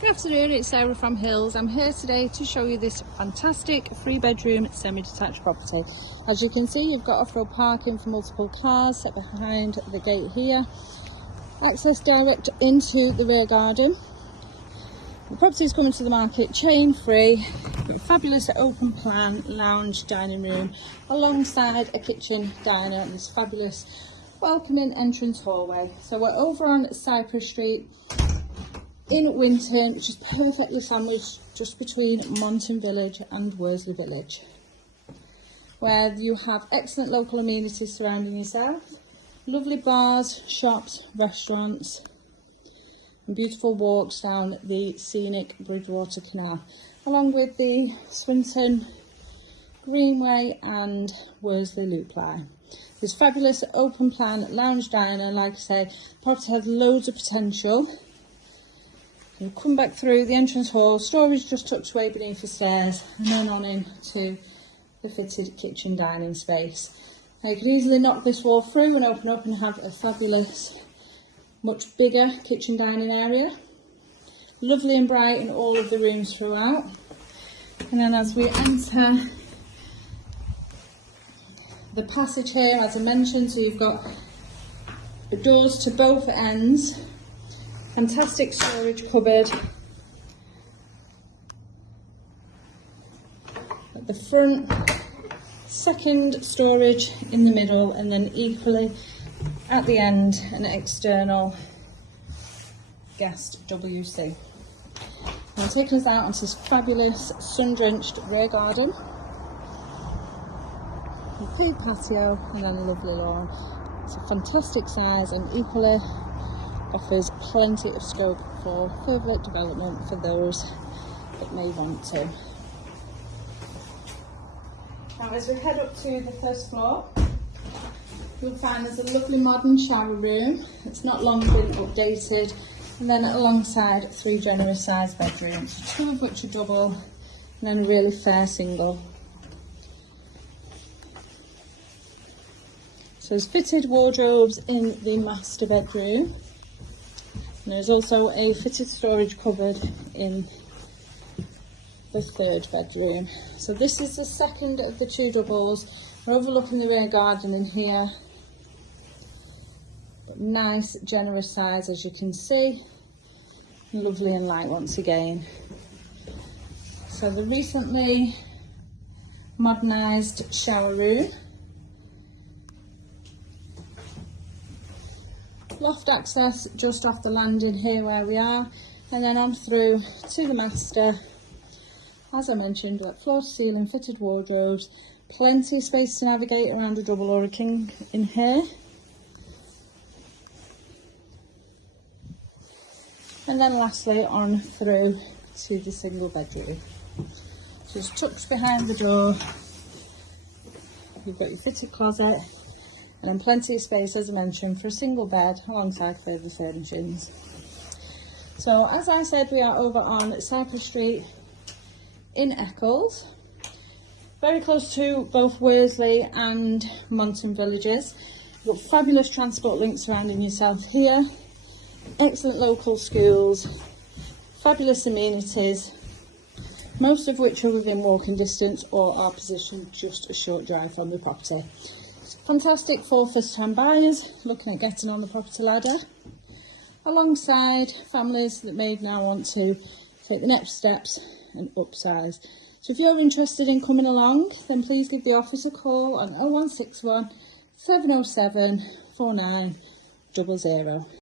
Good afternoon, it's Sarah from Hills. I'm here today to show you this fantastic 3-bedroom semi-detached property. As you can see, you've got off-road parking for multiple cars set behind the gate here. Access direct into the rear garden. The property is coming to the market chain free, with a fabulous open plan lounge dining room alongside a kitchen diner and this fabulous welcoming entrance hallway. So we're over on Cypress Street in Winton, which is perfectly sandwiched just between Winton Village and Worsley Village, where you have excellent local amenities surrounding yourself, lovely bars, shops, restaurants, and beautiful walks down the scenic Bridgewater Canal, along with the Swinton Greenway and Worsley Loop line. This fabulous open plan lounge diner, like I said, the property has loads of potential. You'll come back through the entrance hall, storage just tucked away beneath the stairs, and then on into the fitted kitchen dining space. Now you could easily knock this wall through and open up and have a fabulous, much bigger kitchen dining area. Lovely and bright in all of the rooms throughout. And then as we enter the passage here, as I mentioned, so you've got doors to both ends. Fantastic storage cupboard at the front, second storage in the middle, and then equally at the end an external guest WC. Now taking us out onto this fabulous sun-drenched rear garden, a paved patio and then a lovely lawn. It's a fantastic size and equally offers plenty of scope for further development for those that may want to. Now as we head up to the first floor, you'll find there's a lovely modern shower room. It's not long been updated, and then alongside 3 generous sized bedrooms, 2 of which are double and then a really fair single. So there's fitted wardrobes in the master bedroom. There's also a fitted storage cupboard in the 3rd bedroom. So this is the second of the 2 doubles. We're overlooking the rear garden in here. But nice, generous size, as you can see. Lovely and light once again. So the recently modernised shower room. Loft access just off the landing here where we are, and then on through to the master. As I mentioned, with floor to ceiling fitted wardrobes, plenty of space to navigate around a double or a king in here. And then lastly on through to the single bedroom. Just tucked behind the door, you've got your fitted closet, and then plenty of space, as I mentioned, for a single bed alongside further furnishings. So as I said, we are over on Cypress Street in Eccles, very close to both Worsley and Winton villages. You've got fabulous transport links surrounding yourself here, excellent local schools, fabulous amenities, most of which are within walking distance or are positioned just a short drive from the property. Fantastic for first-time buyers looking at getting on the property ladder, alongside families that may now want to take the next steps and upsize. So if you're interested in coming along, then please give the office a call on 0161 707 4900.